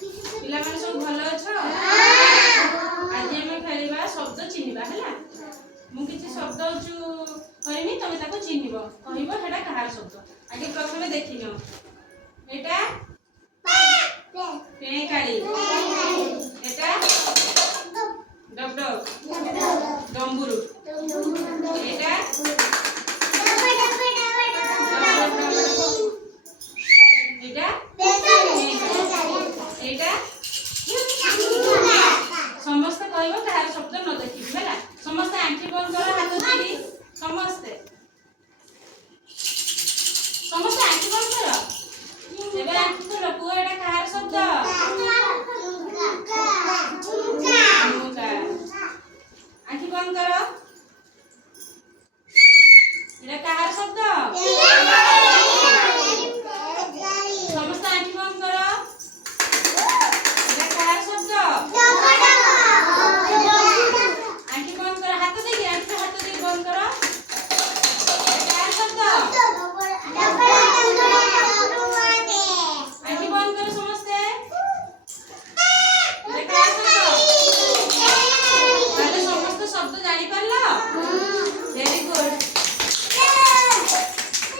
पिला माने सब भलो अछ आज हम खेलिबा शब्द चिन्हिबा हला मु किछि शब्द कहमी तमे ताको चिन्हिबो कहइबो हेडा कहार शब्द आगे प्रथमे देखिनो एटा पे काली